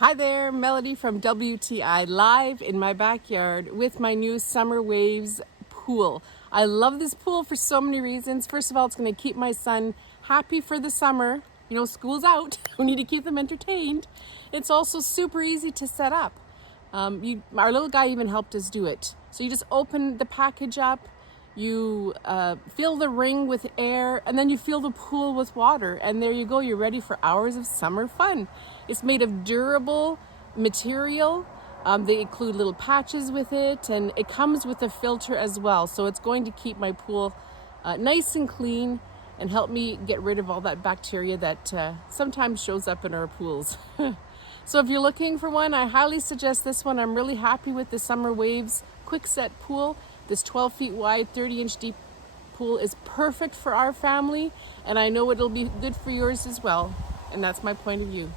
Hi there, Melody from WTI live in my backyard with my new Summer Waves pool. I love this pool for so many reasons. First of all, it's going to keep my son happy for the summer. You know, school's out. We need to keep them entertained. It's also super easy to set up. Our little guy even helped us do it. So you just open the package up, you fill the ring with air, and then you fill the pool with water, and there you go, you're ready for hours of summer fun. It's made of durable material. They include little patches with it, and it comes with a filter as well, so it's going to keep my pool nice and clean and help me get rid of all that bacteria that sometimes shows up in our pools. So if you're looking for one, I highly suggest this one. I'm really happy with the Summer Waves quick set pool. This 12 feet wide, 30-inch deep pool is perfect for our family, and I know it'll be good for yours as well. And that's my point of view.